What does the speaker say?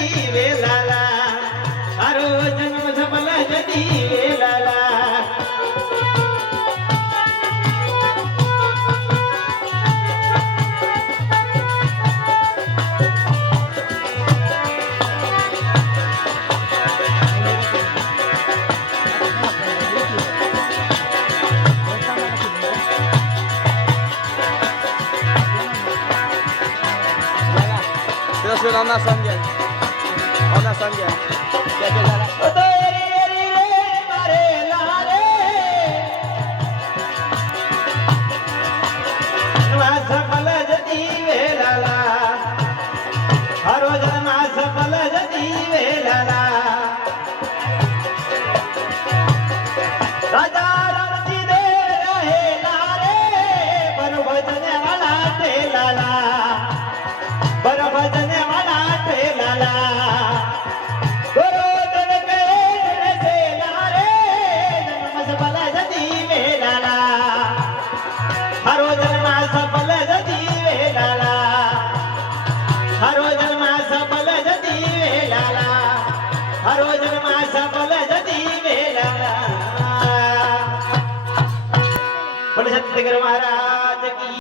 જતી વેલાલા તારો જન્મ સફળ જતી વેલાલા Ona Sanjay. Ona Sanjay. Jaga jalan. राजा रामजी दे रहे लारे पर भजने वाला टेलाला पर भजने वाला टेलाला गुरु जन के से लारे जन्म सफल जती वेलाला हरो जन्म सफल जती वेलाला हरो जन्म सफल जती वेलाला हरो जन्म सफल जती वेलाला सतगुरु महाराज